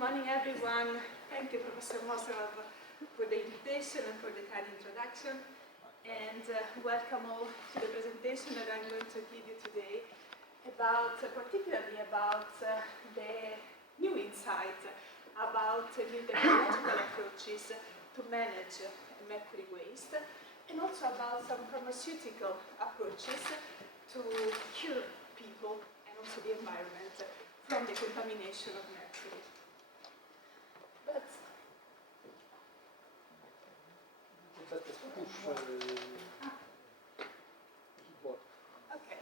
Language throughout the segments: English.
morning, everyone. Thank you, Professor Moserov, for the invitation and for the kind introduction. And welcome all to the presentation that I'm going to give you today particularly about the new insights about new technological approaches to manage mercury waste, and also about some pharmaceutical approaches to cure people and also the environment from the contamination of mercury. But okay.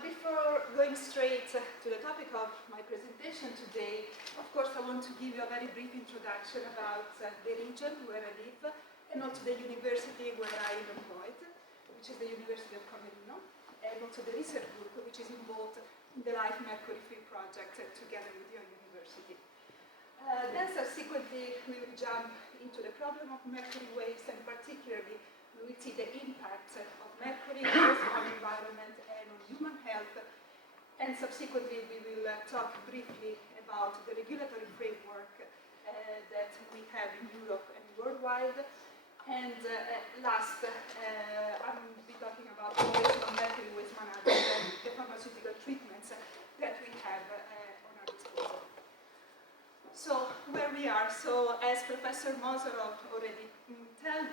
Before going straight to the topic of my presentation today, of course I want to give you a very brief introduction about the region where I live and also the university where I am employed, which is the University of Camerino, and also the research group which is involved in the Life Mercury Free project together with your university. Then subsequently we will jump into the problem of mercury waste, and particularly we will see the impact of mercury both on the environment and on human health. And subsequently we will talk briefly about the regulatory framework that we have in Europe and worldwide. And last, I will be talking about the regulation of mercury waste management and the pharmaceutical treatments that we have on our disposal. So, where we are. So, as Professor Moserov already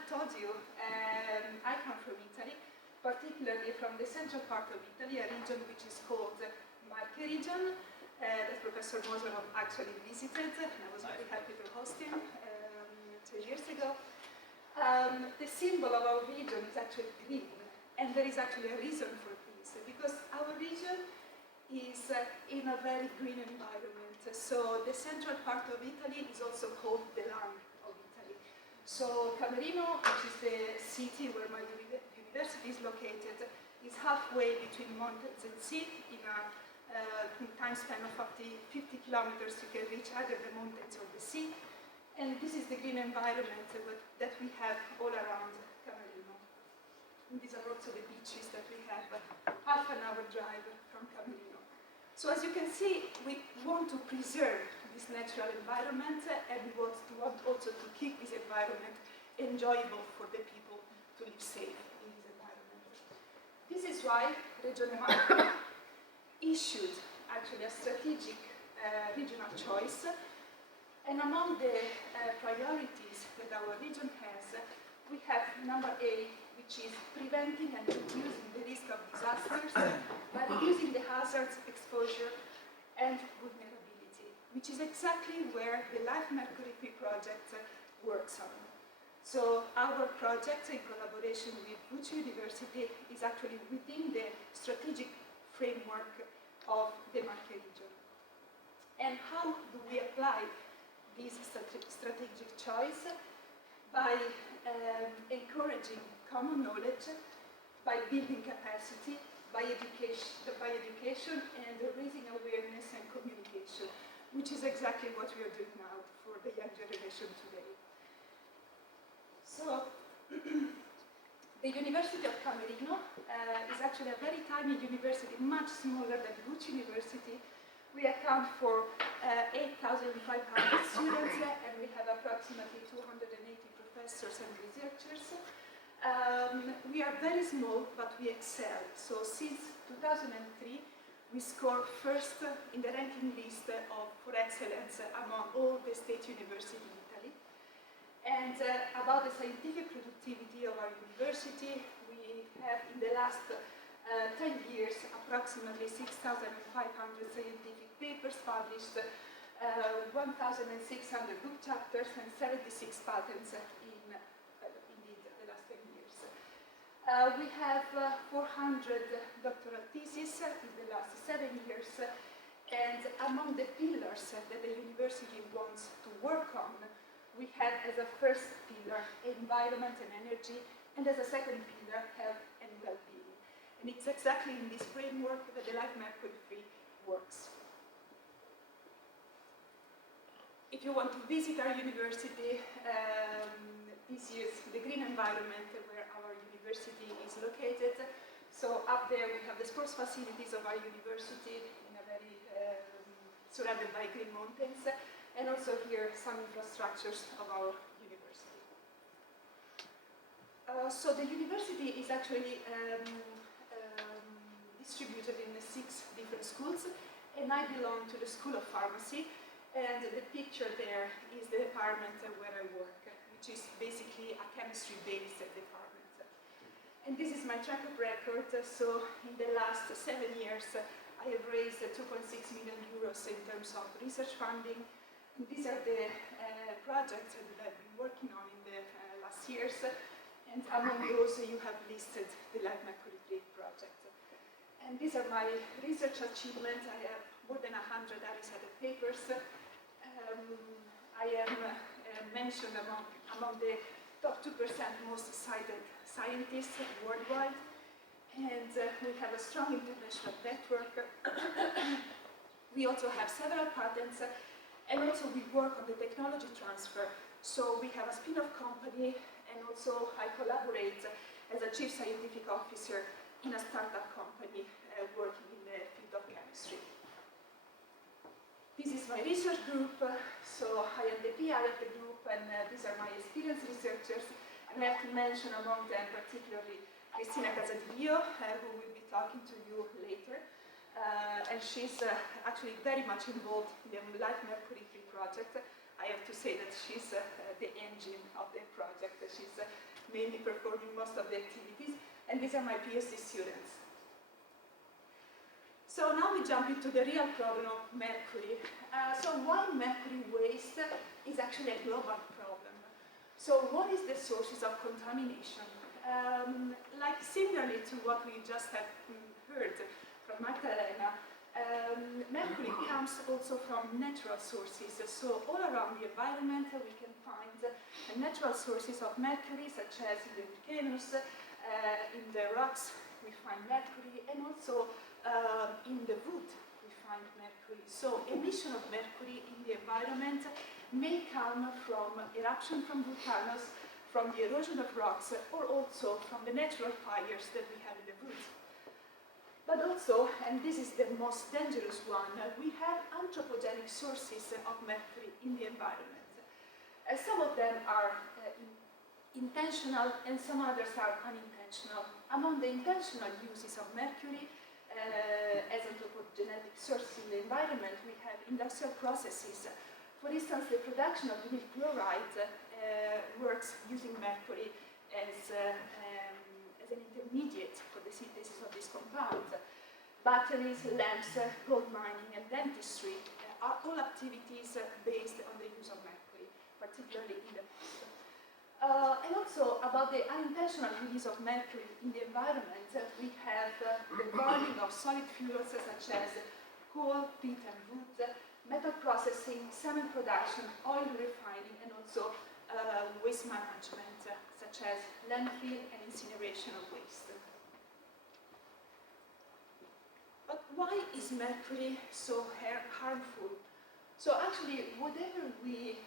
told you, I come from Italy, particularly from the central part of Italy, a region which is called Mercury region, that Professor Moserov actually visited, and I was very happy to host him 2 years ago. The symbol of our region is actually green, and there is actually a reason for this, because our region is in a very green environment. So the central part of Italy is also called the lung of Italy. So Camerino, which is the city where my university is located, is halfway between mountains and sea. In a time span of 50 kilometers, you can reach either the mountains or the sea. And this is the green environment that we have all around Camerino. And these are also the beaches that we have half an hour drive from Camerino. So as you can see, we want to preserve this natural environment, and we want also to keep this environment enjoyable for the people to live safe in this environment. This is why Regione Marche issued actually a strategic regional choice. And among the priorities that our region has, we have number A, which is preventing and reducing the risk of disasters by reducing the hazards, exposure, and vulnerability, which is exactly where the Life Mercury Free project works on. So our project, in collaboration with Bucci University, is actually within the strategic framework of the Marche region. And how do we apply this strategic choice? By encouraging common knowledge, by building capacity, by education and raising awareness and communication, which is exactly what we are doing now for the young generation today. So, the University of Camerino is actually a very tiny university, much smaller than Bucci University. We account for 8,500 students, and we have approximately 280 professors and researchers. We are very small, but we excel. So since 2003, we scored first in the ranking list for excellence among all the state universities in Italy. And about the scientific productivity of our university, we have in the last 10 years approximately 6,500 scientific papers published, 1,600 book chapters, and 76 patents in the last 10 years. We have 400 doctoral theses in the last 7 years, and among the pillars that the university wants to work on, we have as a first pillar environment and energy, and as a second pillar health and well-being. And it's exactly in this framework that the Life Mercury Free works. If you want to visit our university, this is the green environment where our university is located. So up there we have the sports facilities of our university in a very surrounded by green mountains, and also here some infrastructures of our university. So the university is actually distributed in 6 different schools, and I belong to the School of Pharmacy, and the picture there is the department where I work, which is basically a chemistry-based department. And this is my track record. So in the last 7 years, I have raised 2.6 million euros in terms of research funding. And these are the projects that I've been working on in the last years. And among those, you have listed the Live Mercury project. And these are my research achievements. I have more than 100 Aristotle papers. I am mentioned among the top 2% most cited scientists worldwide. And we have a strong international network. We also have several patents, and also we work on the technology transfer. So we have a spin-off company, and also I collaborate as a chief scientific officer in a startup company working in the field of chemistry. This is my research group, so I am the PI of the group, and these are my experienced researchers. And I have to mention among them particularly Cristina Casadillo, who will be talking to you later. And she's actually very much involved in the Live Mercury project. I have to say that she's the engine of the project. She's mainly performing most of the activities. And these are my PhD students. So now we jump into the real problem of mercury. So why mercury waste is actually a global problem. So what is the sources of contamination? Like similarly to what we just have heard from Magdalena, mercury comes also from natural sources. So all around the environment we can find natural sources of mercury, such as in the volcanoes, in the rocks we find mercury, and also in the wood we find mercury. So emission of mercury in the environment may come from eruption from volcanoes, from the erosion of rocks, or also from the natural fires that we have in the woods. But also, and this is the most dangerous one, we have anthropogenic sources of mercury in the environment. Some of them are intentional and some others are unintentional. Among the intentional uses of mercury as anthropogenetic sources in the environment, we have industrial processes. For instance, the production of vinyl chloride works using mercury as an intermediate for the synthesis of this compound. Batteries, lamps, gold mining, and dentistry are all activities based on the use of mercury, particularly in the past. And also about the unintentional release of mercury in the environment, we have the burning of solid fuels such as coal, peat, and wood, metal processing, cement production, oil refining, and also waste management, such as landfill and incineration of waste. But why is mercury so harmful? So actually, whatever we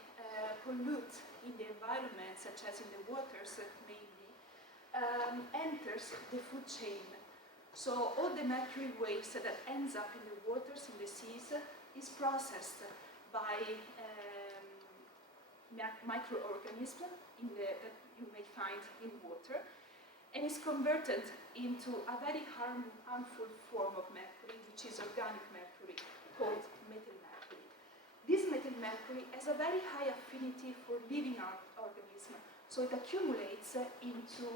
pollute in the environment, such as in the waters mainly, enters the food chain. So all the mercury waste that ends up in the waters, in the seas, is processed by microorganisms that you may find in water, and is converted into a very harmful form of mercury, which is organic mercury, called methyl mercury. This methyl mercury has a very high affinity for living organisms, so it accumulates into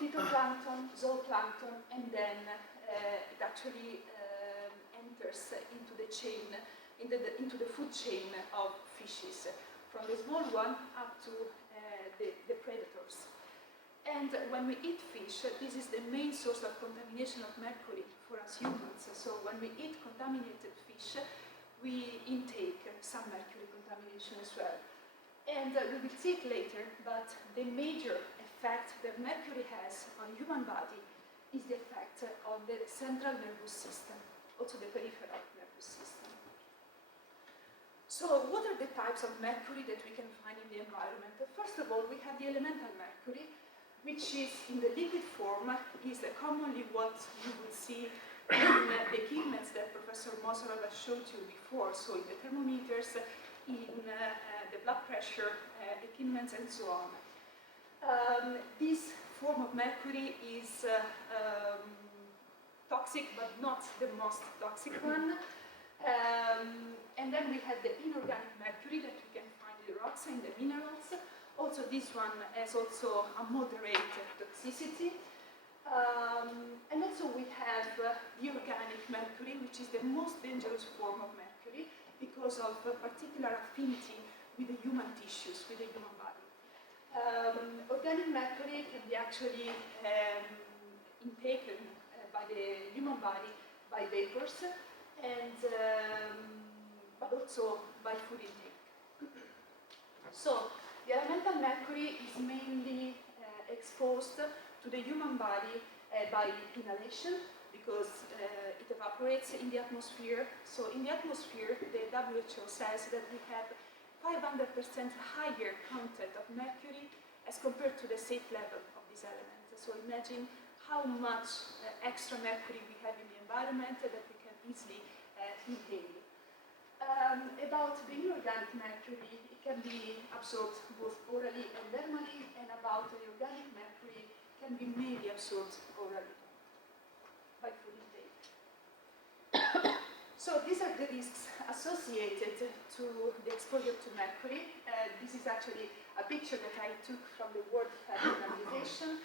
phytoplankton, zooplankton, and then it actually enters into the chain, into the food chain of fishes, from the small one up to the predators. And when we eat fish, this is the main source of contamination of mercury for us humans. So when we eat contaminated fish, we intake some mercury contamination as well. And we will see it later, but the major effect that mercury has on the human body is the effect on the central nervous system, also the peripheral nervous system. So what are the types of mercury that we can find in the environment? First of all, we have the elemental mercury, which is in the liquid form, is commonly what you would see in the equipments that Professor Mozarov has showed you before, so in the thermometers, in the blood pressure equipments, and so on. This form of mercury is toxic, but not the most toxic one. And then we have the inorganic mercury that you can find in the rocks and the minerals. Also, this one has also a moderate toxicity. And also we have the organic mercury, which is the most dangerous form of mercury because of a particular affinity with the human tissues, with the human body. Organic mercury can be actually intaken by the human body by vapors, and but also by food intake. So the elemental mercury is mainly exposed to the human body by inhalation, because it evaporates in the atmosphere. So in the atmosphere, the WHO says that we have 500% higher content of mercury as compared to the safe level of this element. So imagine how much extra mercury we have in the environment that we can easily inhale. About the inorganic mercury, it can be absorbed both orally and thermally, and about the organic mercury, can be mainly absorbed orally by food intake. So these are the risks associated to the exposure to mercury. This is actually a picture that I took from the World Health Organization.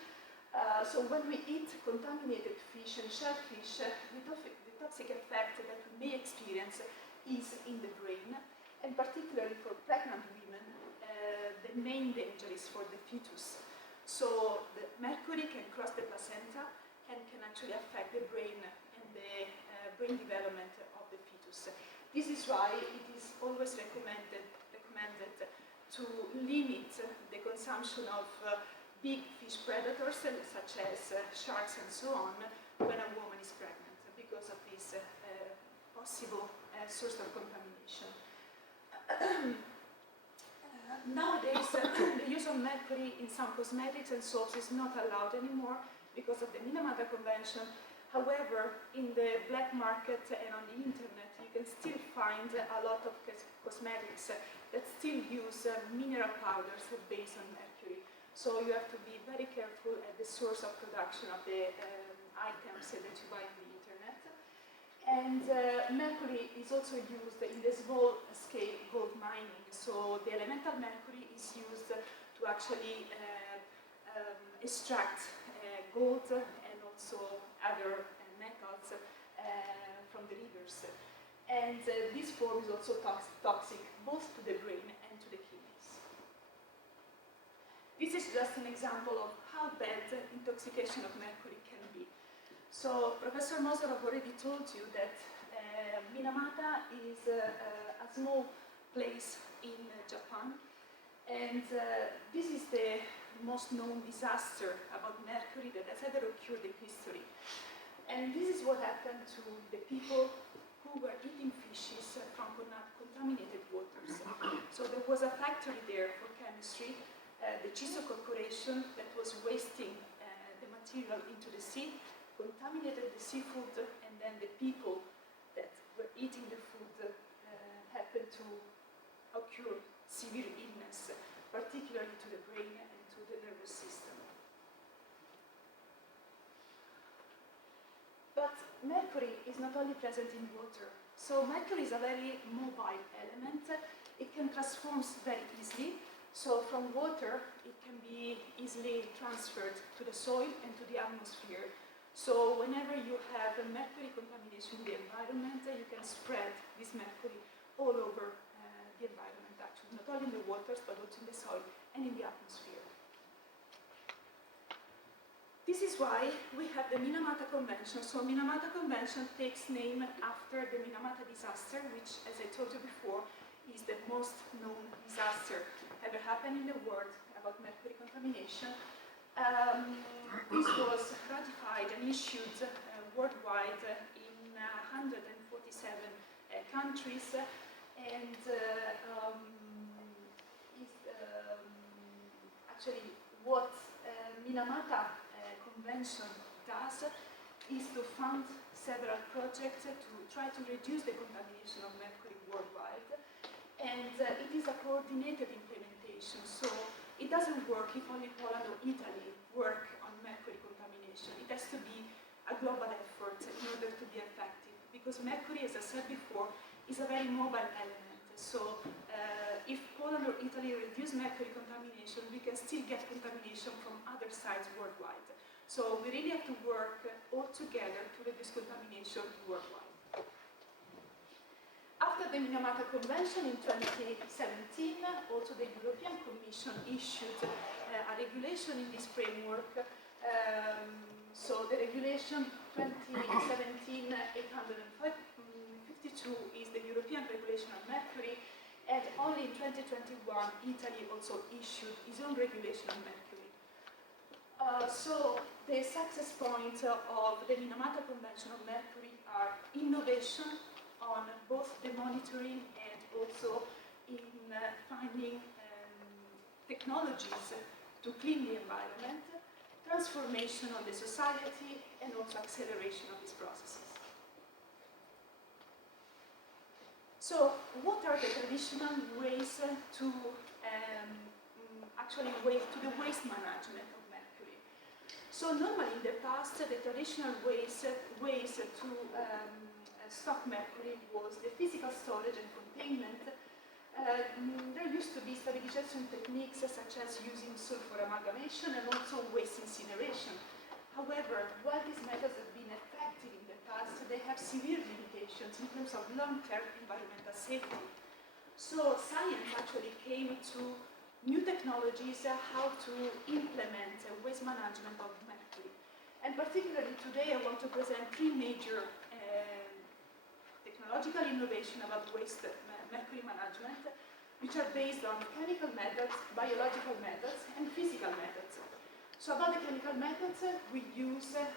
So when we eat contaminated fish and shellfish, the toxic effect that we may experience is in the brain, and particularly for pregnant women, the main danger is for the fetus. So the mercury can cross the placenta and can actually affect the brain and the brain development of the fetus. This is why it is always recommended to limit the consumption of big fish predators such as sharks and so on when a woman is pregnant, because of this possible source of contamination. Nowadays, the use of mercury in some cosmetics and soaps is not allowed anymore because of the Minamata Convention. However, in the black market and on the internet, you can still find a lot of cosmetics that still use mineral powders based on mercury. So you have to be very careful at the source of production of the items that you buy on the internet. And mercury is also used in the small scale gold mining. So the elemental mercury is used to actually extract gold and also other metals from the rivers. And this form is also toxic both to the brain and to the kidneys. This is just an example of how bad intoxication of mercury can be. So Professor Mozarov already told you that Minamata is a small place in Japan, and this is the most known disaster about mercury that has ever occurred in history. And this is what happened to the people who were eating fishes from contaminated waters. So there was a factory there for chemistry, the Chiso Corporation, that was wasting the material into the sea, contaminated the seafood, and then the people that were eating the food happened to occur severe illness, particularly to the brain and to the nervous system. But mercury is not only present in water. So mercury is a very mobile element. It can transform very easily. So from water, it can be easily transferred to the soil and to the atmosphere. So whenever you have a mercury contamination in the environment, you can spread this mercury all over the environment, actually, not only in the waters, but also in the soil and in the atmosphere. This is why we have the Minamata Convention. So Minamata Convention takes name after the Minamata disaster, which, as I told you before, is the most known disaster ever happened in the world about mercury contamination. This was ratified and issued worldwide in 147 countries, and actually what Minamata Convention does is to fund several projects to try to reduce the contamination of mercury worldwide. And it is a coordinated implementation, so it doesn't work if only Poland or Italy work on mercury contamination. It has to be a global effort in order to be effective, because mercury, as I said before, is a very mobile element. So if Poland or Italy reduce mercury contamination, we can still get contamination from other sites worldwide. So we really have to work all together to reduce contamination worldwide. After the Minamata Convention in 2017, also the European Commission issued a regulation in this framework. So the regulation 2017-852 is the European regulation on mercury, and only in 2021 Italy also issued its own regulation on mercury. So the success points of the Minamata Convention on mercury are innovation on both the monitoring and also in finding technologies to clean the environment, transformation of the society, and also acceleration of these processes. So, what are the traditional ways to the waste management of mercury? So, normally in the past, the traditional ways to stock mercury was the physical storage and containment. There used to be stabilization techniques such as using sulfur amalgamation and also waste incineration. However, while these methods have been effective in the past, they have severe limitations in terms of long-term environmental safety. So science actually came to new technologies how to implement waste management of mercury. And particularly today I want to present three major technological innovation about waste mercury management, which are based on chemical methods, biological methods, and physical methods. So about the chemical methods, we use a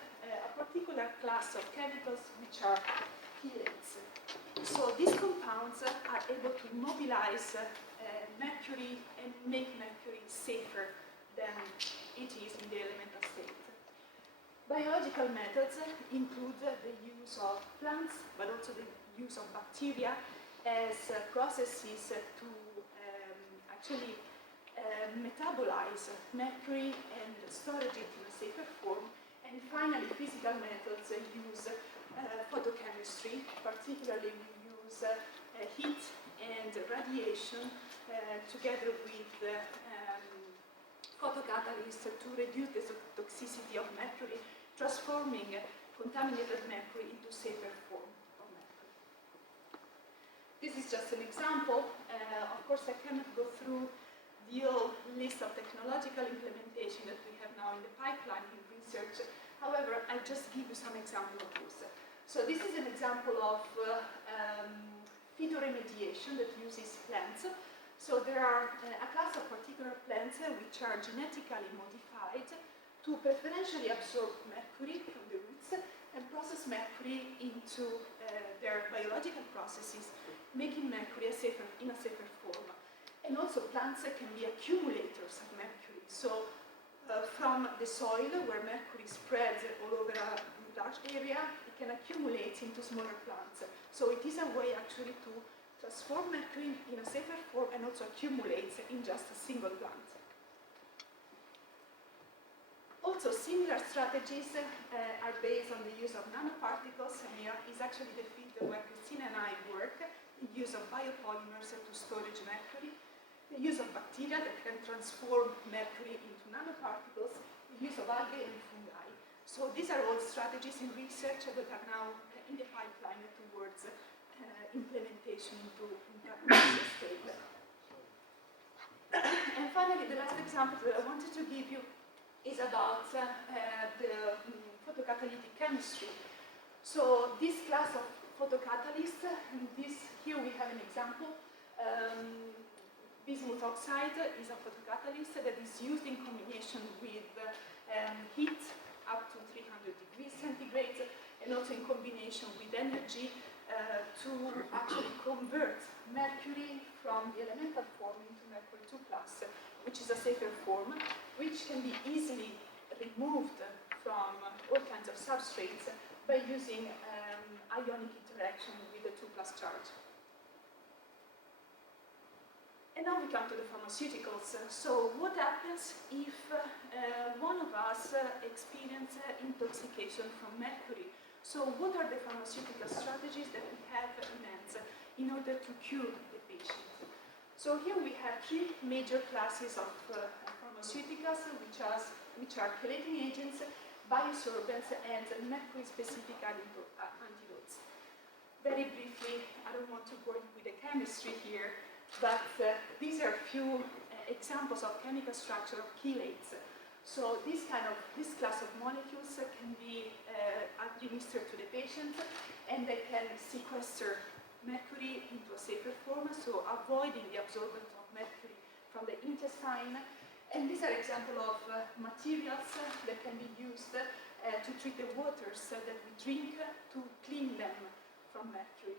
particular class of chemicals which are chelates. So these compounds are able to mobilize mercury and make mercury safer than it is in the elemental state. Biological methods include the use of plants, but also the use of bacteria as processes to actually metabolize mercury and storage it in a safer form. And finally, physical methods use photochemistry. Particularly, we use heat and radiation together with photocatalysts to reduce the toxicity of mercury, transforming contaminated mercury into safer form of mercury. This is just an example. Of course, I cannot go through the whole list of technological implementation that we have now in the pipeline in research. However, I'll just give you some example of this. So this is an example of phytoremediation that uses plants. So there are a class of particular plants which are genetically modified to preferentially absorb mercury from the roots and process mercury into their biological processes, making mercury in a safer form. And also plants can be accumulators of mercury. So from the soil where mercury spreads all over a large area, it can accumulate into smaller plants. So it is a way actually to transform mercury in a safer form and also accumulates in just a single plant. Also, similar strategies are based on the use of nanoparticles, and here is actually the field where Christina and I work, the use of biopolymers to storage mercury, the use of bacteria that can transform mercury into nanoparticles, the use of algae and fungi. So these are all strategies in research that are now in the pipeline towards implementation into industrial scale. And finally, the last example that I wanted to give you is about the photocatalytic chemistry. So this class of photocatalysts, here we have an example. Bismuth oxide is a photocatalyst that is used in combination with heat up to 300 degrees centigrade, and also in combination with energy to actually convert mercury from the elemental form into mercury 2+, which is a safer form, which can be easily removed from all kinds of substrates by using ionic interaction with the 2+ charge. And now we come to the pharmaceuticals. So what happens if one of us experiences intoxication from mercury? So what are the pharmaceutical strategies that we have in hands in order to cure the patient? So here we have 3 major classes of pharmaceuticals, which are chelating agents, biosorbents, and mercury-specific antidotes. Very briefly, I don't want to go into the chemistry here, but these are a few examples of chemical structure of chelates. So this class of molecules can be administered to the patient, and they can sequester mercury into a safer form, so avoiding the absorption of mercury from the intestine. And these are examples of materials that can be used to treat the waters that we drink to clean them from mercury.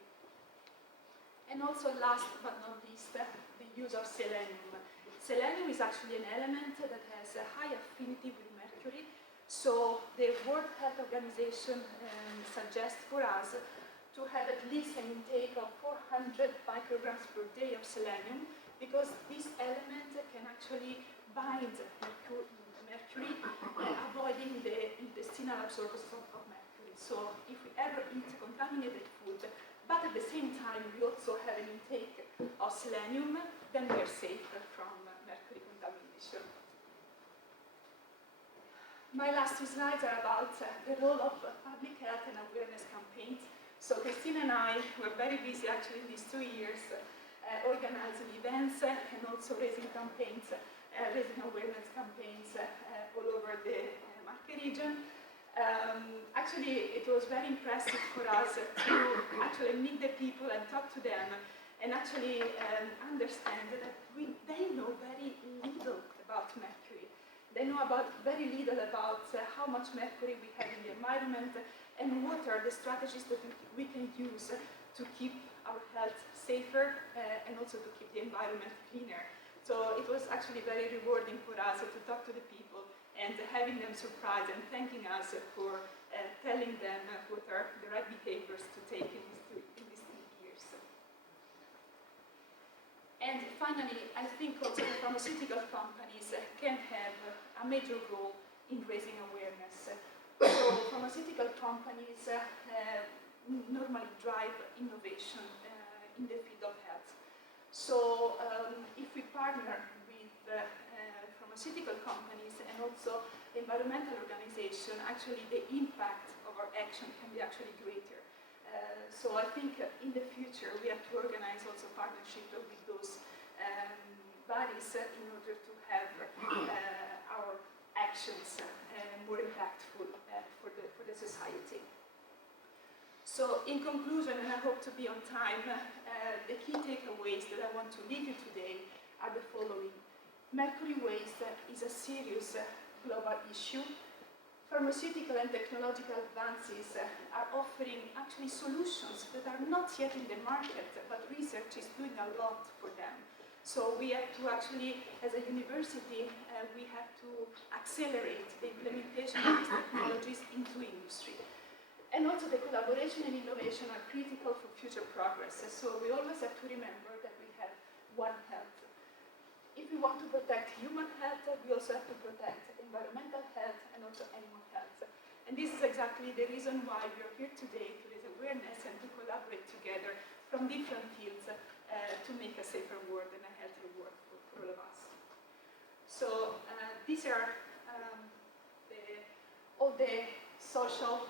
And also, last but not least, the use of selenium. Selenium is actually an element that has a high affinity with mercury, so the World Health Organization suggests for us to have at least an intake of 400 micrograms per day of selenium, because this element can actually bind mercury, avoiding the intestinal absorption of mercury. So if we ever eat contaminated food, but at the same time we also have an intake of selenium, then we are safe from mercury contamination. My last 2 slides are about the role of public health and awareness campaigns. So Christine and I were very busy actually in these 2 years organizing events and also raising campaigns, raising awareness campaigns all over the Marche region. Actually, it was very impressive for us to actually meet the people and talk to them and actually understand that they know very little about mercury. They know very little about how much mercury we have in the environment and what are the strategies that we can use to keep our health safer and also to keep the environment cleaner. So it was actually very rewarding for us to talk to the people and having them surprised and thanking us for telling them what are the right behaviors to take in these 2 years. And finally, I think also the pharmaceutical companies can have a major role in raising awareness. So pharmaceutical companies normally drive innovation in the field of health. So if we partner with pharmaceutical companies and also environmental organizations, actually the impact of our action can be actually greater. So I think in the future we have to organize also partnership with those bodies in order to have our actions more impactful for the society. So in conclusion, and I hope to be on time, the key takeaways that I want to leave you today are the following. Mercury waste is a serious global issue. Pharmaceutical and technological advances are offering actually solutions that are not yet in the market, but research is doing a lot for them. So we have to actually, as a university, we have to accelerate the implementation of these technologies into industry. And also the collaboration and innovation are critical for future progress. So we always have to remember that we have one health. If we want to protect human health, we also have to protect environmental health and also animal health. And this is exactly the reason why we are here today, to raise awareness and to collaborate together from different fields to make a safer world and a healthier world for all of us. So these are all the social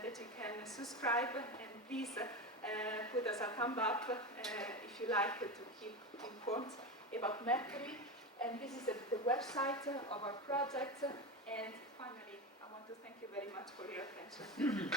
that you can subscribe, and please put us a thumb up if you like to keep informed about Mercury. And this is the website of our project. And finally, I want to thank you very much for your attention.